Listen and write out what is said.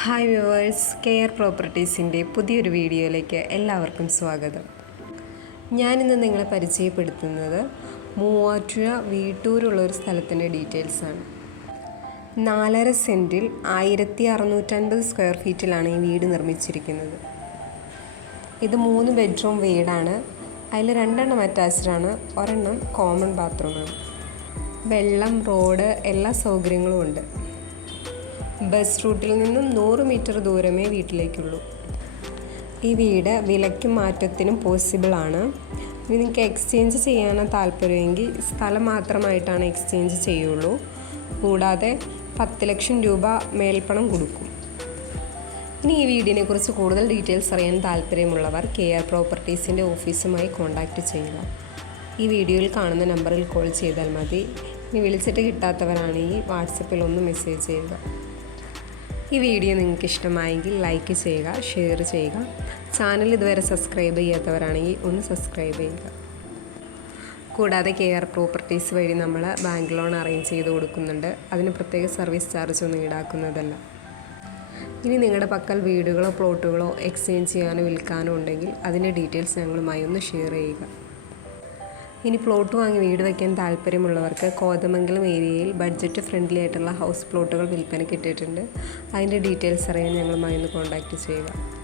Hi viewers care പ്രോപ്പർട്ടീസിന്റെ പുതിയൊരു വീഡിയോയിലേക്ക് എല്ലാവർക്കും സ്വാഗതം. ഞാനിന്ന് നിങ്ങളെ പരിചയപ്പെടുത്തുന്നത് മൂവാറ്റുപുഴ വീട്ടൂരുള്ള ഒരു സ്ഥലത്തിന്റെ ഡീറ്റെയിൽസാണ്. നാലര സെന്റിൽ ആയിരത്തി അറുന്നൂറ്റൻപത് സ്ക്വയർ ഫീറ്റിലാണ് ഈ വീട് നിർമ്മിച്ചിരിക്കുന്നത്. ഇത് മൂന്ന് ബെഡ്റൂം വീടാണ്. അതിൽ രണ്ടെണ്ണം അറ്റാച്ച്ഡാണ് ഒരെണ്ണം കോമൺ ബാത്റൂമാണ്. വെള്ളം റോഡ് എല്ലാ സൗകര്യങ്ങളും ഉണ്ട്. ബസ് റൂട്ടിൽ നിന്നും നൂറ് മീറ്റർ ദൂരമേ വീട്ടിലേക്കുള്ളൂ. ഈ വീട് വിലയ്ക്കും മാറ്റത്തിനും പോസിബിൾ ആണ്. നിങ്ങൾക്ക് എക്സ്ചേഞ്ച് ചെയ്യാനാണ് താല്പര്യമെങ്കിൽ സ്ഥലം മാത്രമായിട്ടാണ് എക്സ്ചേഞ്ച് ചെയ്യുള്ളൂ. കൂടാതെ പത്ത് ലക്ഷം രൂപ മേൽപ്പണം കൊടുക്കും. ഇനി ഈ വീടിനെ കുറിച്ച് കൂടുതൽ ഡീറ്റെയിൽസ് അറിയാൻ താല്പര്യമുള്ളവർ കെ ആർ പ്രോപ്പർട്ടീസിന്റെ ഓഫീസുമായി കോൺടാക്റ്റ് ചെയ്യുക. ഈ വീഡിയോയിൽ കാണുന്ന നമ്പറിൽ കോൾ ചെയ്താൽ മതി. ഇനി വിളിച്ചിട്ട് കിട്ടാത്തവരാണെങ്കിൽ വാട്സപ്പിൽ ഒന്ന് മെസ്സേജ് ചെയ്യുക. ഈ വീഡിയോ നിങ്ങൾക്ക് ഇഷ്ടമായെങ്കിൽ ലൈക്ക് ചെയ്യുക ഷെയർ ചെയ്യുക. ചാനൽ ഇതുവരെ സബ്സ്ക്രൈബ് ചെയ്യാത്തവരാണെങ്കിൽ ഒന്ന് സബ്സ്ക്രൈബ് ചെയ്യുക. കൂടാതെ കെ ആർ പ്രോപ്പർട്ടീസ് വഴി നമ്മൾ ബാങ്ക് ലോൺ അറേഞ്ച് ചെയ്ത് കൊടുക്കുന്നുണ്ട്. അതിന് പ്രത്യേക സർവീസ് ചാർജ് ഒന്നും ഈടാക്കുന്നതല്ല. ഇനി നിങ്ങളുടെ പക്കൽ വീടുകളോ പ്ലോട്ടുകളോ എക്സ്ചേഞ്ച് ചെയ്യാനോ വിൽക്കാനോ ഉണ്ടെങ്കിൽ അതിന്റെ ഡീറ്റെയിൽസ് ഞങ്ങളുമായി ഒന്ന് ഷെയർ ചെയ്യുക. ഇനി പ്ലോട്ട് വാങ്ങി വീട് വയ്ക്കാൻ താല്പര്യമുള്ളവർക്ക് കോതമംഗലം ഏരിയയിൽ ബഡ്ജറ്റ് ഫ്രണ്ട്ലി ആയിട്ടുള്ള ഹൗസ് പ്ലോട്ടുകൾ വിൽപ്പനയ്ക്ക് ഇട്ടിട്ടുണ്ട്. അതിന്റെ ഡീറ്റെയിൽസ് അറിയാൻ ഞങ്ങളുമായി ഒന്ന് കോൺടാക്റ്റ് ചെയ്യുക.